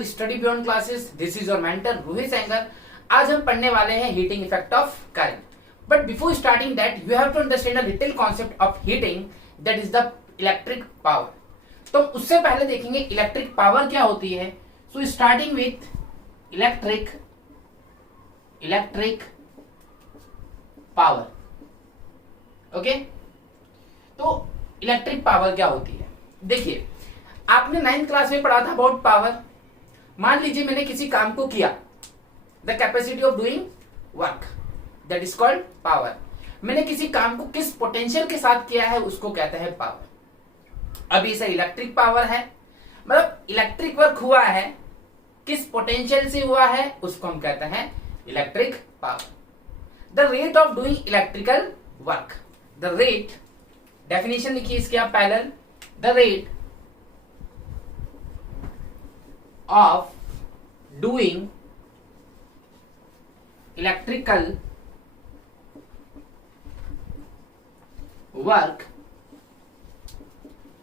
Channel study beyond classes. This is your mentor Rohit Sengar. आज हम पढ़ने वाले हैं heating effect of current. But before starting that you have to understand a little concept of heating, that is the electric power. तो उससे पहले देखेंगे electric power क्या होती है। So starting with electric power. Okay, तो इलेक्ट्रिक पावर क्या होती है। देखिए, आपने 9th क्लास में पढ़ा था अबाउट पावर। मान लीजिए मैंने किसी काम को किया, the capacity of doing work, that is called power. मैंने किसी काम को किस पोटेंशियल के साथ किया है उसको कहते हैं पावर। अब इसे इलेक्ट्रिक पावर है, मतलब इलेक्ट्रिक वर्क हुआ है, किस पोटेंशियल से हुआ है उसको हम कहते हैं electric power. The rate of doing electrical work, the rate, definition लिखिए इसके आप parallel, the rate of doing electrical work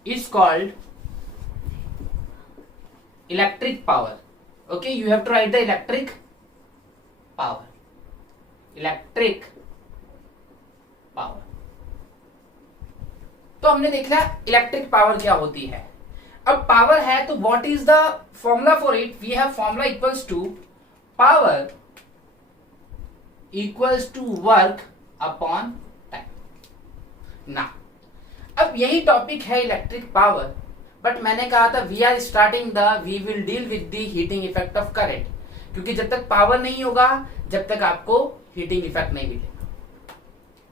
is called electric power. Okay, you have to write the electric power. Electric power. तो हमने देख लिया electric power क्या होती है। अब पावर है तो what is the formula for it. We have formula equals to power equals to work upon time. ना, अब यही टॉपिक है इलेक्ट्रिक पावर, बट मैंने कहा था we are starting we will deal with the heating effect of current, क्योंकि जब तक पावर नहीं होगा जब तक आपको हीटिंग इफेक्ट नहीं मिलेगा।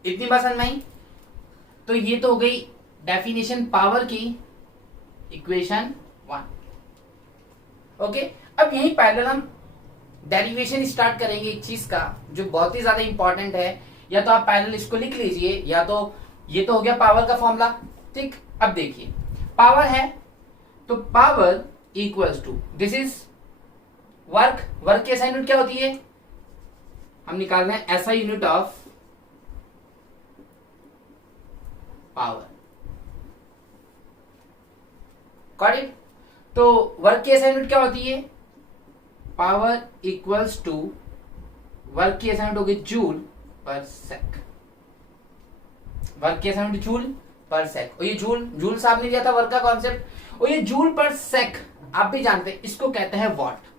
इतनी बात समझ में आई। तो ये तो हो गई डेफिनेशन पावर की, इक्वेशन 1। ओके, अब यहीं पैरेलल हम डेरिवेशन स्टार्ट करेंगे एक चीज का जो बहुत ही ज्यादा इंपॉर्टेंट है। या तो आप पैरेलल इसको लिख लीजिए, या तो ये तो हो गया पावर का फॉर्मूला। ठीक, अब देखिए पावर है तो power equals to, this is work. Work की एसआई यूनिट क्या होती है, हम निकाल रहे हैं SI unit of power. Got it. तो वर्क की एसआई यूनिट क्या होती है, पावर इक्वल्स टू, वर्क की एसआई यूनिट होगी जूल पर सेक। वर्क की SI unit joule per sec. और ये जूल साहब ने दिया था वर्क का कॉन्सेप्ट, और ये जूल पर सेक आप भी जानते हैं, इसको कहते हैं वॉट।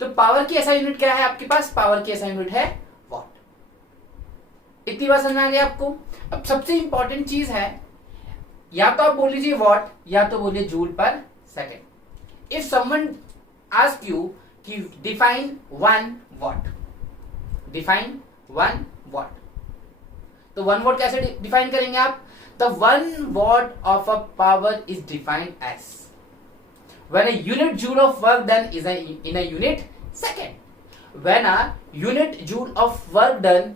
तो पावर की एसआई यूनिट क्या है आपके पास, पावर की एसआई यूनिट है वॉट। इतनी बात समझ में आ गई आपको। अब सबसे इंपॉर्टेंट चीज है, या तो आप बोल लीजिए वॉट या तो बोलिए joule per second. If someone ask you कि डिफाइन 1 वॉट, डिफाइन 1 वॉट, तो 1 वॉट कैसे डिफाइन करेंगे आप। The 1 watt of a power is defined as when a unit joule of work done is in a unit second, when a unit joule of work done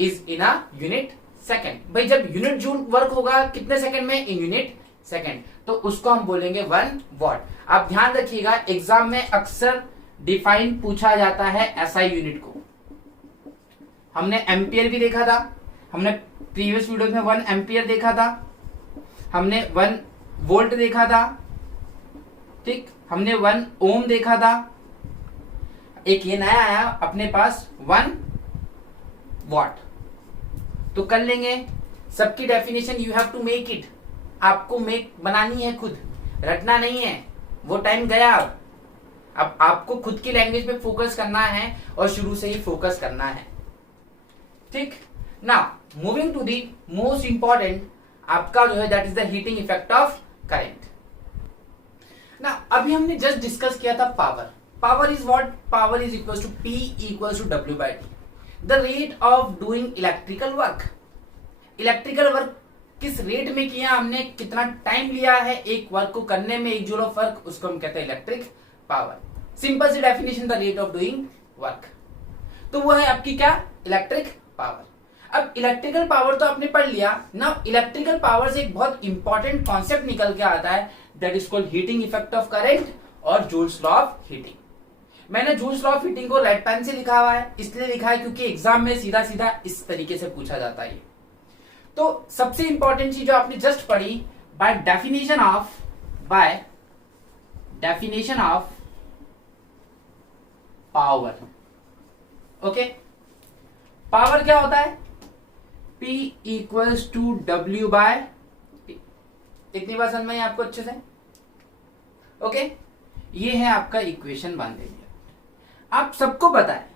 is in a unit second. भाई जब unit joule work होगा कितने second में, in unit second, तो उसको हम बोलेंगे 1 what. आप ध्यान रखिएगा एग्जाम में अक्सर डिफाइन पूछा जाता है एसआई यूनिट को। हमने एम्पियर भी देखा था, हमने प्रीवियस वीडियो में 1 एम्पियर देखा था, हमने 1 वोल्ट देखा था, ठीक, हमने 1 ओम देखा था। एक ये नया आया अपने पास 1 वॉट। तो कर लेंगे सबकी definition, you have to make it. आपको बनानी है खुद, रटना नहीं है, वो टाइम गया। अब आपको खुद की लैंग्वेज पे फोकस करना है और शुरू से ही फोकस करना है। ठीक, now moving to the most important आपका जो है that is the heating effect of current. ना, अभी हमने जस्ट डिस्कस किया था power. Power is what, power is equal to P equal to W by T, the rate of doing electrical work. Electrical work किस rate में किया हमने, कितना टाइम लिया है एक वर्क को करने में, एक जूल ऑफ वर्क, उसको हम कहते हैं इलेक्ट्रिक पावर। सिंपल सी definition, the rate of doing work. तो वो है आपकी क्या, इलेक्ट्रिक पावर। अब इलेक्ट्रिकल पावर तो आपने पढ़ लिया ना। इलेक्ट्रिकल पावर से एक बहुत इंपॉर्टेंट कॉन्सेप्ट निकल के आता है, that is called heating effect of current और जूल्स लॉ ऑफ हीटिंग। मैंने जूल्स लॉ ऑफ हीटिंग को रेड पेन से लिखा हुआ है, इसलिए लिखा है क्योंकि एग्जाम में सीधा सीधा इस तरीके से पूछा जाता है। तो सबसे इंपॉर्टेंट चीज जो आपने जस्ट पढ़ी by definition of power. Okay, power क्या होता है? P equals to W by T। इतनी बात समझ में आई आपको अच्छे से? ओके, ये है आपका इक्वेशन बांध दिया। आप सबको पता है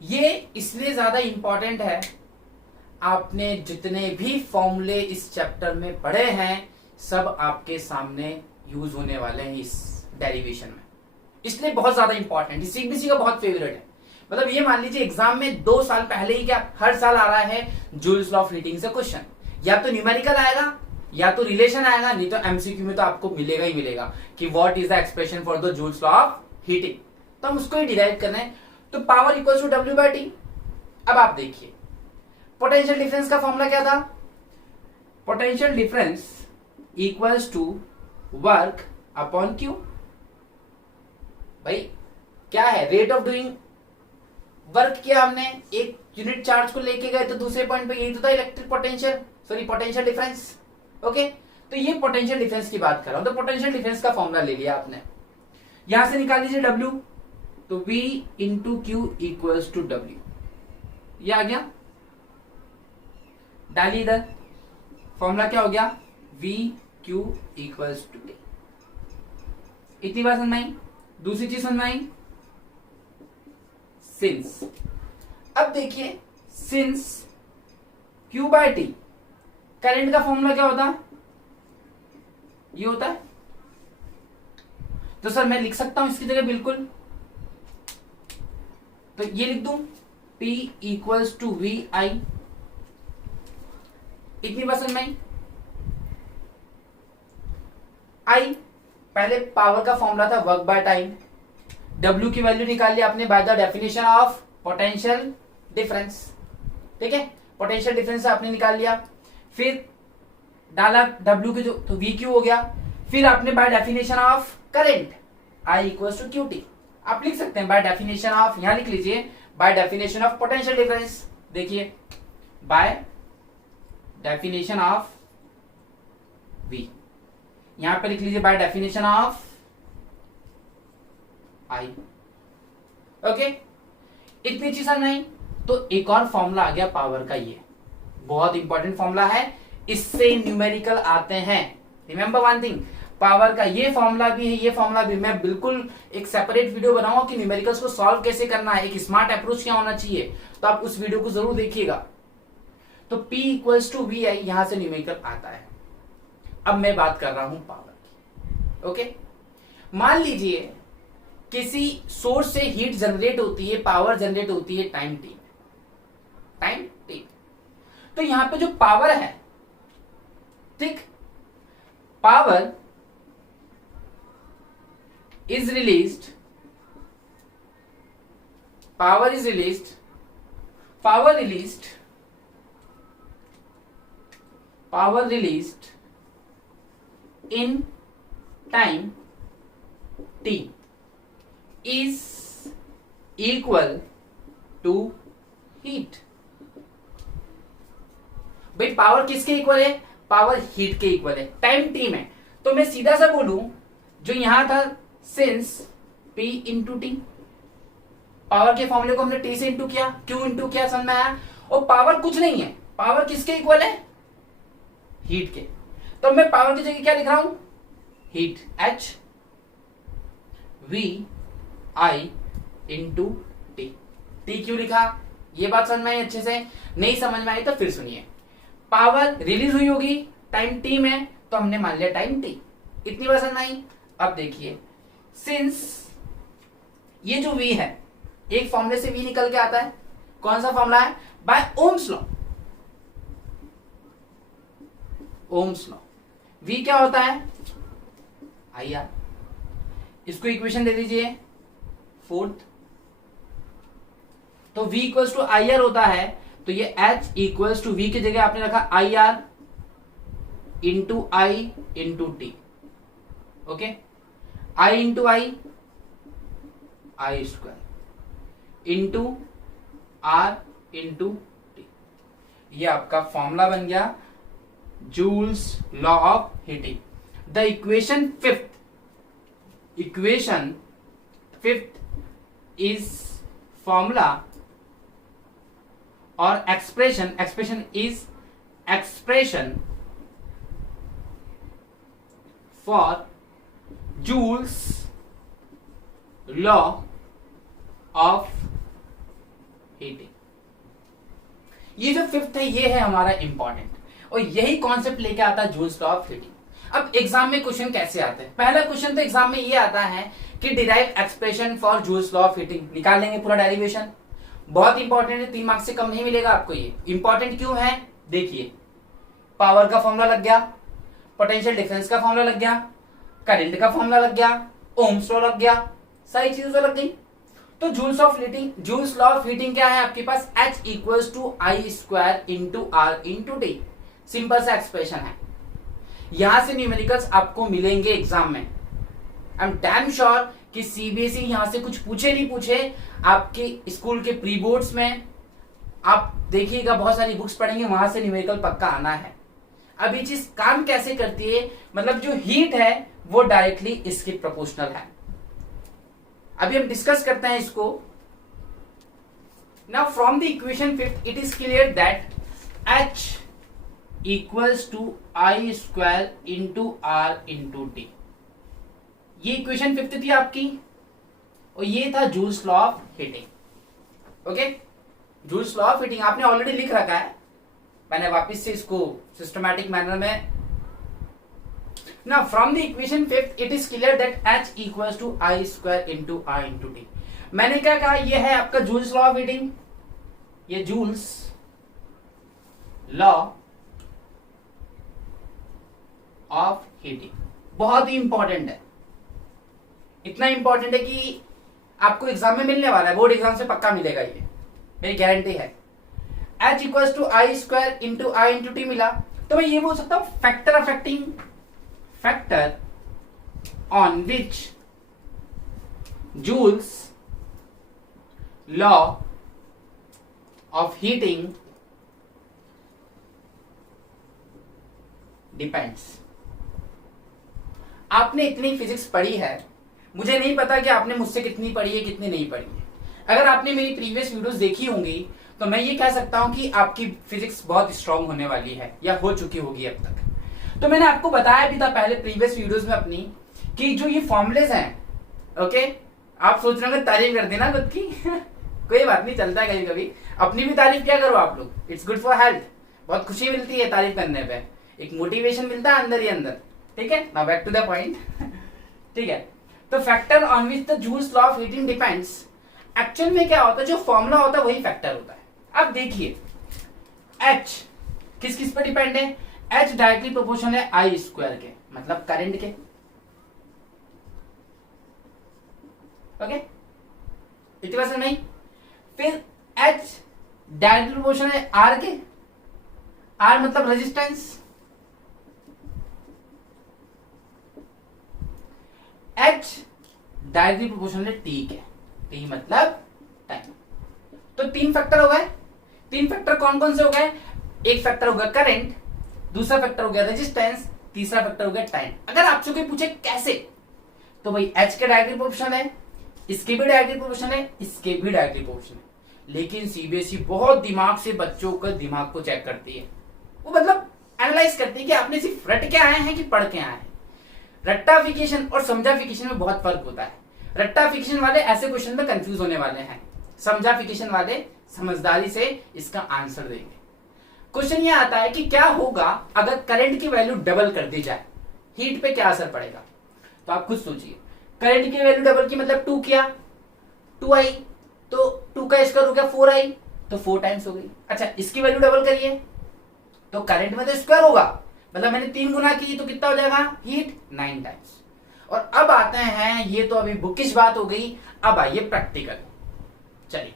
ये इसलिए ज्यादा इंपॉर्टेंट है, आपने जितने भी फॉर्मूले इस चैप्टर में पढ़े हैं सब आपके सामने यूज होने वाले हैं इस डेरिवेशन में, इसलिए बहुत ज्यादा इंपॉर्टेंट, सीबीएसई का बहुत फेवरेट है। मतलब ये मान लीजिए एग्जाम में 2 साल पहले ही क्या हर साल आ रहा है जूल्स लॉ ऑफ हीटिंग से क्वेश्चन, या तो न्यूमेरिकल आएगा या तो रिलेशन आएगा, नहीं तो एमसीक्यू में तो आपको मिलेगा ही मिलेगा कि what is the expression for the Joule's law of heating, तो हम उसको ही डिराइव करना है। तो power equal to W by T. अब आप देखिए पोटेंशियल डिफरेंस का फॉर्मूला क्या था? Potential difference equals to work upon Q. भाई क्या है? रेट ऑफ डूइंग वर्क किया हमने, एक यूनिट चार्ज को लेके गए तो दूसरे पॉइंट पे, यही तो था electric potential, sorry potential difference. Okay, तो ये पोटेंशियल डिफरेंस की बात कर रहा हूं। तो पोटेंशियल डिफरेंस का फॉर्मूला ले लिया आपने, यहां से निकाल लीजिए W, तो V into Q equals to W, ये आ गया। डालिए इधर, फॉर्मूला क्या हो गया? V Q equals to T। इतनी बात समझ में आई? दूसरी चीज समझ में आई? सिंस, अब देखिए since Q by T, current का फॉर्मूला क्या होता है? ये होता है। तो सर मैं लिख सकता हूं इसकी जगह बिल्कुल, तो ये लिख दूं P इक्वल्स टू वी आई। इतनी बात समझ में आई? आई पहले पावर का फॉर्मूला था वर्क बाय टाइम, W की वैल्यू निकाल लिया आपने by the definition of potential difference. ठीक है, पोटेंशियल डिफरेंस आपने निकाल लिया, फिर डाला W के जो, तो VQ हो गया। फिर आपने by definition of current I equals to QT, आप लिख सकते हैं बाय डेफिनेशन ऑफ, यहां लिख लीजिए bye definition of potential difference. देखिए बाय डेफिनेशन ऑफ V, यहां पे लिख लीजिए bye definition of I। Okay, इतनी चीज नहीं, तो एक और फॉर्मूला आ गया पावर का, ये बहुत इंपॉर्टेंट फॉर्मूला है, इससे न्यूमेरिकल आते हैं। रिमेंबर वन थिंग, पावर का ये फॉर्मूला भी है, ये फॉर्मूला भी। मैं बिल्कुल एक सेपरेट वीडियो बनाऊंगा कि न्यूमेरिकल्स को सॉल्व कैसे करना है, एक स्मार्ट अप्रोच क्या होना चाहिए, तो आप उस वीडियो को जरूर देखिएगा। तो P इक्वल्स टू वी आई, यहां से न्यूमेरिकल आता है। अब मैं बात कर रहा हूं पावर की। ओके, मान लीजिए किसी सोर्स से हीट जनरेट होती है, पावर जनरेट होती है टाइम टी, तो यहां पे जो पावर है, ठीक, power is released, power released in time t is equal to heat। भाई पावर किसके इक्वल है? पावर हीट के इक्वल है टाइम t में। तो मैं सीधा सा बोलूं, जो यहां था since P into T, power के फॉर्मूले को हमने T से इंटू किया, Q इंटू किया, समझ में आया? और पावर कुछ नहीं है, पावर किसके इक्वल है? हीट के। तो मैं पावर की जगह क्या लिख रहा हूं? Heat, H V I into T. T क्यों लिखा? ये बात समझ में आई अच्छे से? नहीं समझ में आई तो फिर सुनिए। पावर रिलीज हुई होगी टाइम टी में, तो हमने मान लिया टाइम टी। इतनी बात समझ में आई? अब देखिए, सिंस ये जो V है, एक फॉर्मूले से V निकल के आता है, कौन सा फॉर्मूला है? By Ohm's law. Ohm's law, V क्या होता है? IR। इसको इक्वेशन दे दीजिए 4th, तो V इक्वल्स टू IR होता है, तो ये H इक्वल्स टू V की जगह आपने रखा IR into I into T. Okay, I into I square into R into T, ये आपका फॉर्मूला बन गया Joule's law of heating. The equation fifth is formula or expression is expression for Joule's law of heating. ये जो fifth है ये है हमारा इंपॉर्टेंट, और यही कॉन्सेप्ट लेके आता है जूल्स लॉ ऑफ हीटिंग. अब एग्जाम में क्वेश्चन कैसे आते हैं? पहला क्वेश्चन तो एग्जाम में ये आता है कि derive expression for joules law of heating. निकाल लेंगे पूरा डेरिवेशन. बहुत इंपॉर्टेंट है, 3 मार्क्स से कम नहीं मिलेगा आपको. ये इंपॉर्टेंट क्यों है? देखिए, पावर का फॉर्मूला लग गया, पोटेंशियल डिफरेंस का फॉर्मूला लग गया, करंट का फॉर्मूला लग गया, ओम्स लॉ लग गया, सारी चीजें तो लग गई. तो जूल्स लॉ ऑफ हीटिंग क्या है आपके पास? H equals to I square into R into T. Simple सा एक्सप्रेशन है. यहां से न्यूमेरिकल्स आपको मिलेंगे एग्जाम में. आई एम डैम श्योर कि सीबीएसई यहां से कुछ पूछे नहीं पूछे, आपके स्कूल के प्री बोर्ड्स में आप देखिएगा, बहुत सारी बुक्स पढ़ेंगे, वहां से न्यूमेरिकल पक्का आना है. अब ये चीज काम कैसे करती है? मतलब जो हीट है वो डायरेक्टली इसके प्रोपोर्शनल है. अभी हम डिस्कस करते हैं इसको. Now from the equation fifth it is clear that H equals to I square into R into T. ये इक्वेशन फिफ्थ थी आपकी, और ये था Joule's law of heating. Okay, Joule's law of heating आपने ऑलरेडी लिख रखा है, मैंने वापस से इसको सिस्टमैटिक मैनर में. Now from the equation fifth it is clear that H equals to I square into I into T. मैंने क्या कहा? ये है आपका जूल्स लॉ ऑफ हीटिंग. ये जूल्स लॉ ऑफ हीटिंग बहुत ही इंपॉर्टेंट है. इतना इंपॉर्टेंट है कि आपको एग्जाम में मिलने वाला है, बोर्ड एग्जाम से पक्का मिलेगा, ये मेरी गारंटी है. H equals to I square into I into T मिला, तो मैं ये बोल सकता हूं factor on which Joule's law of heating depends. आपने इतनी फिजिक्स पढ़ी है, मुझे नहीं पता कि आपने मुझसे कितनी पढ़ी है कितनी नहीं पढ़ी है. अगर आपने मेरी प्रीवियस वीडियोस देखी होंगी तो मैं ये कह सकता हूं कि आपकी फिजिक्स बहुत स्ट्रांग होने वाली है, या हो चुकी होगी अब तक. तो मैंने आपको बताया भी था पहले प्रीवियस वीडियोस में अपनी कि जो ये फॉर्मुलेज हैं, ओके, आप सोच रहे होंगे तारीफ कर देना खुद की कोई बात नहीं, चलता है कभी कभी. अपनी भी तारीफ क्या करो आप लोग, इट्स गुड फॉर हेल्थ. बहुत खुशी मिलती है तारीफ करने पे, एक मोटिवेशन मिलता है अंदर ही अंदर. ठीक है, now back to the point. ठीक है, तो factor on which the Joule's law of heating depends. Actual में क्या होता है, जो फॉर्मूला होता है वही फैक्टर होता है. अब देखिए, H किस किस पर डिपेंड है? H डायरेक्टली प्रोपोर्शनल है आई स्क्वायर के, मतलब करंट के. ओके, इतनी बात नहीं. फिर H डायरेक्टली प्रोपोर्शनल है R के. R मतलब रेजिस्टेंस. H डायरेक्टली प्रोपोर्शनल है T के. T मतलब टाइम. तो 3 फैक्टर हो गए. 3 फैक्टर कौन कौन से हो गए? एक फैक्टर हो गया करंट, दूसरा फैक्टर हो गया रेजिस्टेंस, तीसरा फैक्टर हो गया टाइम. अगर आपसे कोई पूछे कैसे, तो भाई H के डायरेक्टली प्रोपोर्शनल है, इसके भी डायरेक्टली प्रोपोर्शनल है, इसके भी डायरेक्टली प्रोपोर्शनल है. लेकिन सीबीएसई बहुत दिमाग से बच्चों का दिमाग को चेक करती है. वो मतलब एनालाइज करती है कि आपने सिर्फ रट के आए हैं कि पढ़ के आए हैं. रट्टाफिकेशन और समझाफिकेशन में बहुत फर्क होता है. रट्टाफिकेशन वाले ऐसे क्वेश्चन में कंफ्यूज होने वाले हैं, समझाफिकेशन वाले समझदारी से इसका आंसर देंगे. क्वेश्चन ये आता है कि क्या होगा अगर करंट की वैल्यू डबल कर दी जाए, हीट पे क्या असर पड़ेगा? तो आप खुद सोचिए. करंट की वैल्यू डबल की मतलब 2 किया, 2i, तो 2 का स्क्वायर हो गया 4i, तो 4 टाइम्स हो गई. अच्छा, इसकी वैल्यू डबल करिए तो करंट में तो स्क्वायर होगा, मतलब मैंने 3 गुना की तो कितना हो जाएगा? Heat 9 times. और अब आते हैं, ये तो अभी बुकिश बात हो गई, अब आइए प्रैक्टिकल. चलिए,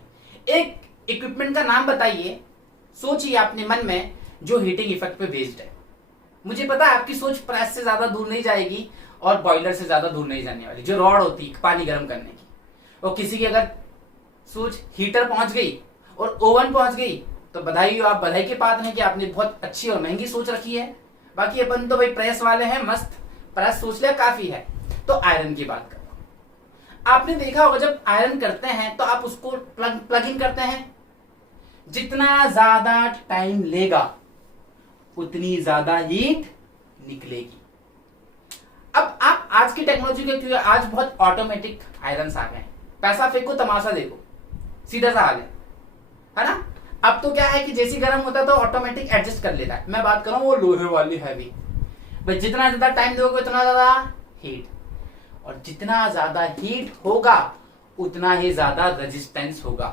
एक इक्विपमेंट का नाम बताइए, सोचिए अपने मन में, जो हीटिंग इफेक्ट पे बेस्ड है. मुझे पता है आपकी सोच प्रेस से ज्यादा दूर नहीं जाएगी और बॉयलर से ज्यादा दूर नहीं जाने वाली. जो रॉड होती है पानी गर्म करने की, और किसी की अगर सोच हीटर पहुंच गई और ओवन पहुंच गई तो बधाई हो, आप बधाई के पात्र हैं कि आपने बहुत अच्छी और महंगी सोच रखी है. बाकी अपन तो भाई प्रेस वाले हैं, मस्त प्रेस सोच लिया काफी है। तो आयरन की बात कर रहा हूं। आपने देखा होगा जब आयरन करते हैं तो आप उसको प्लग इन करते हैं, जितना ज्यादा टाइम लेगा उतनी ज्यादा हीट निकलेगी। अब आप आज की टेक्नोलॉजी के क्यों, आज बहुत ऑटोमेटिक आयरन आ गए हैं, पैसा फेंको तमाशा देखो, सीधा सा हाल है ना। अब तो क्या है कि जैसी गर्म होता है तो ऑटोमेटिक एडजस्ट कर लेता है। मैं बात कर रहा हूं वो लोहे वाली हैवी, भाई जितना ज्यादा टाइम दोगे उतना ज्यादा हीट, और जितना ज्यादा हीट होगा उतना ही ज्यादा रेजिस्टेंस होगा,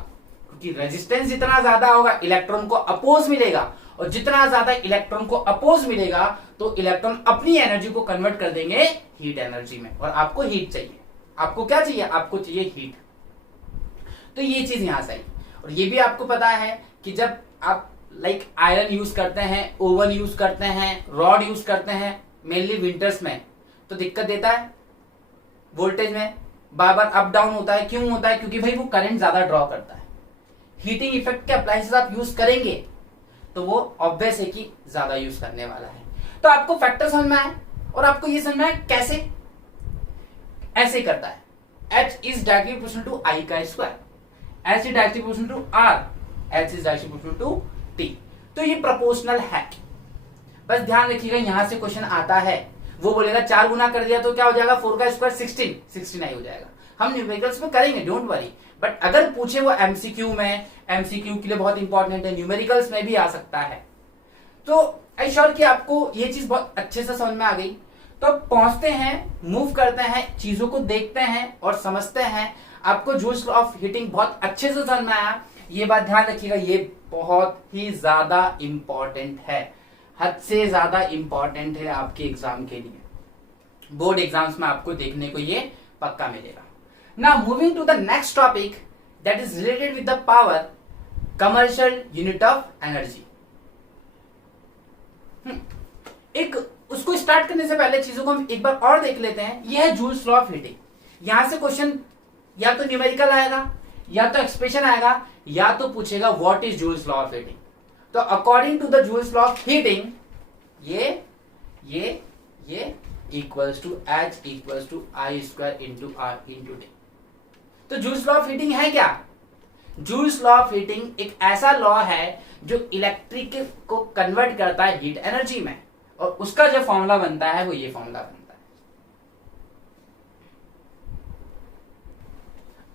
क्योंकि रेजिस्टेंस जितना ज्यादा होगा इलेक्ट्रॉन को अपोज मिलेगा, और जितना ज्यादा इलेक्ट्रॉन को अपोज मिलेगा तो इलेक्ट्रॉन अपनी एनर्जी को कन्वर्ट कर देंगे हीट एनर्जी में, और आपको हीट चाहिए। आपको क्या चाहिए? आपको चाहिए हीट। तो ये चीज यहां से आई। और ये भी आपको पता है कि जब आप लाइक आयरन यूज करते हैं, ओवन यूज करते हैं, रॉड यूज करते हैं, मेनली विंटर्स में, तो दिक्कत देता है वोल्टेज में, बार बार अप डाउन होता है। क्यों होता है? क्योंकि भाई वो करंट ज्यादा ड्रॉ करता है। हीटिंग इफेक्ट के अप्लायंसेस आप यूज करेंगे तो वो ऑब्वियस है कि ज्यादा यूज करने वाला है। तो आपको फैक्टर समझ में आया, और आपको ये समझ में आया कैसे। ऐसे करता है, H is directly proportional to I का square, H is directly proportional to R, H is directly proportional to T। तो ये प्रोपोर्शनल है। बस ध्यान रखिएगा, यहां से क्वेश्चन आता है, वो बोलेगा 4 गुना कर दिया तो क्या हो जाएगा, 4 का स्क्वायर 16 हो जाएगा। हम न्यूमेरिकल्स में करेंगे, डोंट वरी, बट अगर पूछे वो एमसीक्यू में, एमसीक्यू के लिए बहुत इंपॉर्टेंट है, न्यूमेरिकल्स में भी आ सकता है। तो आई श्योर कि आपको ये चीज बहुत अच्छे से समझ में आ गई। तो पहुंचते हैं, मूव करते हैं, चीजों को देखते हैं और समझते हैं। आपको जूल्स लॉ ऑफ हीटिंग बहुत अच्छे से समझ में आया, ये बात ध्यान रखिएगा, ये बहुत ही ज्यादा इंपॉर्टेंट है, हद से ज्यादा इंपॉर्टेंट है आपके एग्जाम के लिए। बोर्ड एग्जाम्स में आपको देखने को ये पक्का मिलेगा। Now moving to the next topic that is related with the power, commercial unit of energy. एक उसको स्टार्ट करने से पहले चीजों को हम एक बार और देख लेते हैं। यह है जूल्स लॉ ऑफ हीटिंग। यहां से क्वेश्चन या तो न्यूमेरिकल आएगा, या तो एक्सप्रेशन आएगा, या तो पूछेगा what is Joule's law of heating. तो according to the Joule's law of heating, ये equals to H equals to I square into R into T। तो जूल्स लॉ ऑफ हीटिंग है क्या? जूल्स लॉ ऑफ हीटिंग एक ऐसा law है जो electric को कन्वर्ट करता है हीट एनर्जी में, और उसका जो फॉर्मूला बनता है वो ये फॉर्मूला बनता है।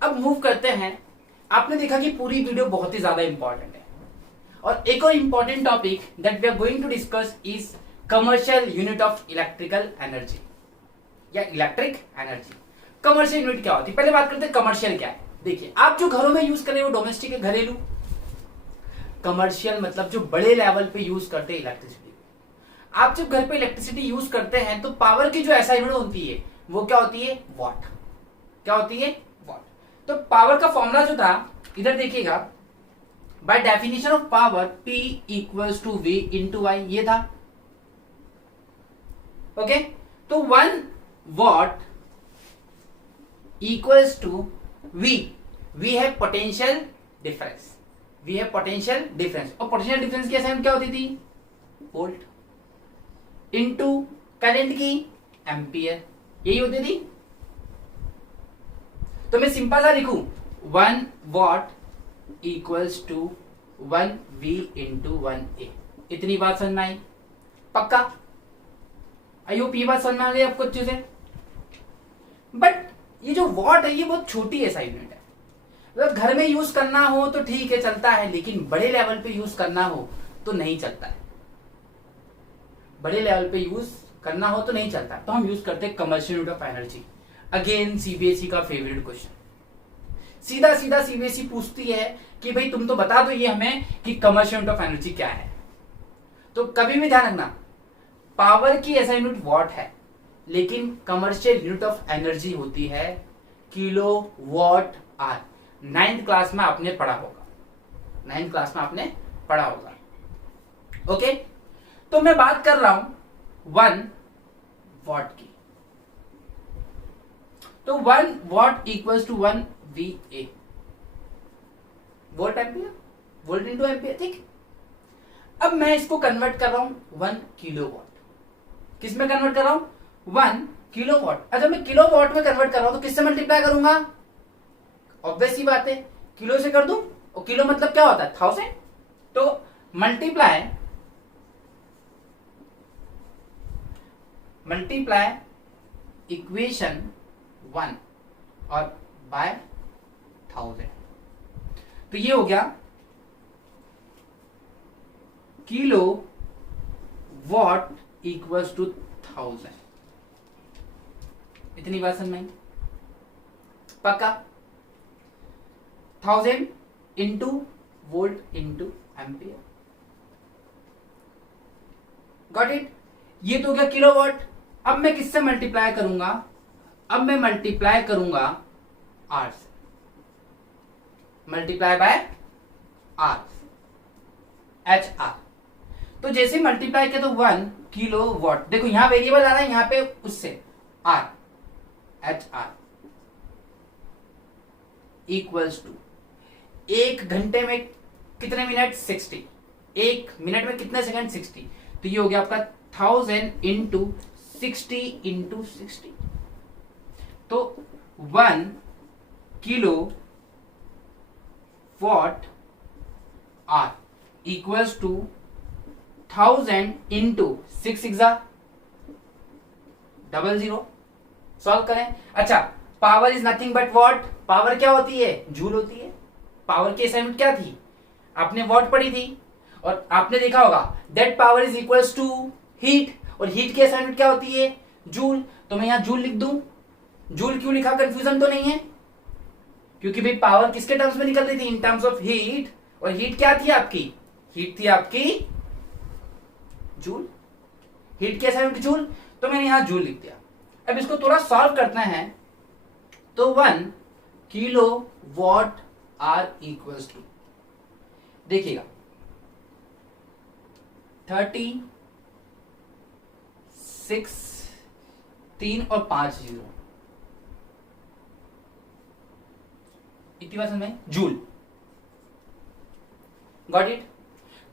अब मूव करते हैं। आपने देखा कि पूरी वीडियो बहुत ही ज्यादा इंपॉर्टेंट है, और एक और important topic that we are going to discuss is commercial unit of electrical energy या इलेक्ट्रिक एनर्जी। कमर्शियल यूनिट क्या होती है, पहले बात करते हैं कमर्शियल क्या है। देखिए, आप जो घरों में यूज कर रहे हो डोमेस्टिक है, घरेलू। कमर्शियल मतलब जो बड़े लेवल पे यूज करते हैं इलेक्ट्रिसिटी। आप जब घर पे इलेक्ट्रिसिटी यूज करते हैं तो पावर की जो SI यूनिट होती है वो क्या होती है, वॉट। क्या होती है, वॉट। तो पावर का फॉर्मूला जो था, इधर देखिएगा, by definition of power P equals to V into I, ये था। ओके, तो 1 watt equals to V। V है पोटेंशियल डिफरेंस, V है पोटेंशियल डिफरेंस, और पोटेंशियल डिफरेंस की SI क्या होती थी, वोल्ट, इनटू करंट की एम्पियर, यही होती थी। तो मैं सिंपल सा लिखूं, 1 watt equals to 1 V into 1A। इतनी बात समझ में आई? पक्का? आई होप ये बात समझ में आ गई आपको अच्छे से। बट ये जो वॉट है ये बहुत छोटी SI यूनिट है। मतलब घर में यूज करना हो तो ठीक है, चलता है, लेकिन बड़े लेवल पे यूज करना हो तो नहीं चलता है। बड़े लेवल पे यूज करना हो तो नहीं चलता, तो हम यूज करते हैं commercial unit of energy. Again CBSE का फेवरेट क्वेश्चन, सीधा सीधा सीबीएसई पूछती है कि भाई तुम तो बता दो ये हमें कि कमर्शियल यूनिट ऑफ एनर्जी क्या है। तो कभी भी ध्यान रखना, पावर की SI यूनिट वॉट है, लेकिन कमर्शियल यूनिट ऑफ एनर्जी होती है kilo watt are. 9th class में आपने पढ़ा होगा, 9th क्लास में आपने पढ़ा होगा। ओके, तो मैं बात कर रहा हूं 1 वॉट की। तो 1 watt equals to 1 VA, volt ampere, volt into ampere, ठीक। अब मैं इसको कन्वर्ट कर रहा हूं 1 किलो वॉट। किस में कन्वर्ट कर रहा हूं 1 किलोवाट। अच्छा मैं किलोवाट में कन्वर्ट कर रहा हूं तो किससे मल्टीप्लाई करूंगा, ऑब्वियस सी बात है किलो से कर दूं, और किलो मतलब क्या होता है 1000, तो मल्टीप्लाई इक्वेशन 1 और बाय 1000, तो ये हो गया किलो वॉट इक्वल्स टू 1000। इतनी बात समझ में पक्का, 1000 into volt into ampere, got it. ये तो हो गया किलोवाट। अब मैं किससे मल्टीप्लाई करूंगा, अब मैं मल्टीप्लाई करूंगा आर से, multiply by hour, H R. तो जैसे मल्टीप्लाई किया तो 1 किलो वॉट, देखो यहां वेरिएबल आ रहा है, यहां पे उससे hour, H R equals to 1 घंटे में कितने मिनट 60, 1 मिनट में कितने सेकंड 60, तो ये हो गया आपका 1000 इंटू 60 इंटू 60, तो 1 kilo watt hour equals to 1000 into 6 00, solve करें। अच्छा power is nothing but watt, power क्या होती है जूल होती है। पावर की असाइनमेंट क्या थी, आपने वॉट पढ़ी थी, और आपने देखा होगा that power is equals to heat, और हीट की असाइनमेंट क्या होती है जूल, तो मैं यहां जूल लिख दूं। जूल क्यों लिखा, कंफ्यूजन तो नहीं है, क्योंकि भाई पावर किसके टर्म्स में निकल रही थी, इन टर्म्स ऑफ हीट, और हीट क्या थी आपकी, हीट थी आपकी जूल, हीट की असाइनमेंट जूल, तो मैंने यहां जूल लिख दिया। अब इसको थोड़ा सॉल्व करना है, तो 1 kilo watt hour equals to, देखिएगा 36, 3 और 5 0, इतनी बात समझ, जूल, गॉट इट।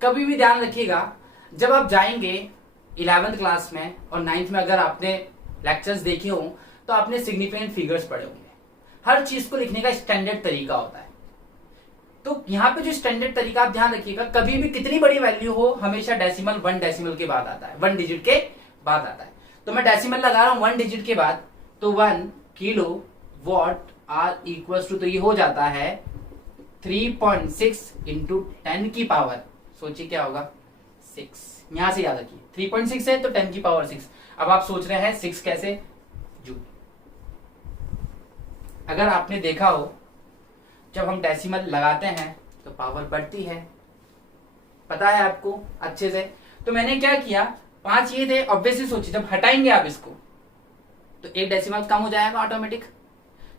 कभी भी ध्यान रखिएगा जब आप जाएंगे 11th क्लास में और 9th में, अगर आपने लेक्चर्स देखे हो तो आपने सिग्निफिकेंट फिगर्स पढ़े होंगे। हर चीज को लिखने का स्टैंडर्ड तरीका होता है, तो यहां पे जो स्टैंडर्ड तरीका आप ध्यान रखिएगा, कभी भी कितनी बड़ी वैल्यू हो हमेशा डेसिमल 1 डेसिमल के बाद आता है, 1 डिजिट के बाद आता है। तो मैं डेसिमल लगा रहा हूं 1 डिजिट के बाद, तो 1 kilo watt hour equals to, तो ये हो जाता है 3.6 इंटू 10 की पावर, सोचिए क्या होगा 6, यहां से याद रखिए 3.6 है तो 10 की पावर 6। अब आप सोच रहे हैं 6 कैसे, जूल। अगर आपने देखा हो जब हम डेसिमल लगाते हैं तो पावर बढ़ती है, पता है आपको अच्छे से। तो मैंने क्या किया, 5 ये थे, ऑब्वियसली सोचिए जब हटाएंगे आप इसको तो 1 डेसिमल कम हो जाएगा ऑटोमेटिक,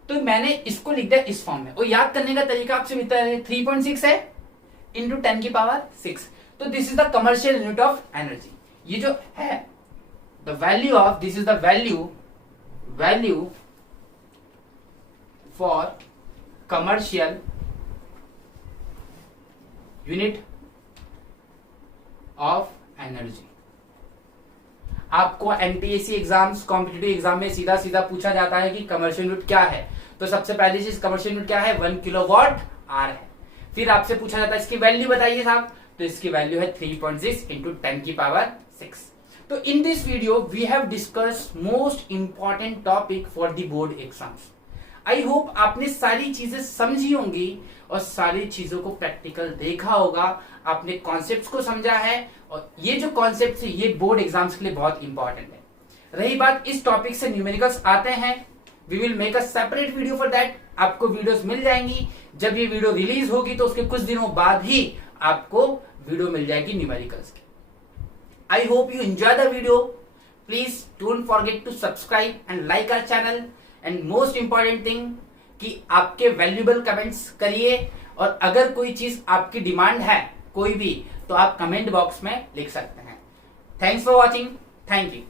तो मैंने इसको लिख दिया इस फॉर्म में। और याद करने का तरीका आपसे मिलता है, 3.6 है इंटू 10 की पावर 6, तो this is the commercial unit of energy. ये जो है the value of, this is the value for commercial unit of energy. आपको एमपीएससी एग्जाम्स, कॉम्पिटिटिव एग्जाम में सीधा सीधा पूछा जाता है कि कमर्शियल यूनिट क्या है, तो सबसे पहली चीज कमर्शियल यूनिट क्या है, 1 किलोवाट आर है। फिर आपसे पूछा जाता है इसकी वैल्यू बताइए साहब, तो इसकी वैल्यू है 3.6 इंटू 10 की पावर 6। तो in this video we have discussed most important topic for the board exams. I hope आपने सारी चीजें समझी होंगी और सारी चीजों को प्रैक्टिकल देखा होगा, आपने कॉन्सेप्ट्स को समझा है, और ये जो कॉन्सेप्ट्स है ये बोर्ड एग्जाम्स के लिए बहुत इंपॉर्टेंट है। रही बात इस टॉपिक से न्यूमेरिकल्स आते हैं, we will make a separate video for that. आपको वीडियोस मिल जाएंगी, जब ये वीडियो रिलीज होगी तो उसके कुछ दिनों बाद ही आपको वीडियो मिल जाएगी न्यूमेरिकल्स की। I hope you enjoy the video. Please don't forget to subscribe and like our channel, and most important thing कि आपके वैल्यूएबल कमेंट्स करिए, और अगर कोई चीज आपकी डिमांड है कोई भी, तो आप कमेंट बॉक्स में लिख सकते हैं। Thanks for watching, thank you.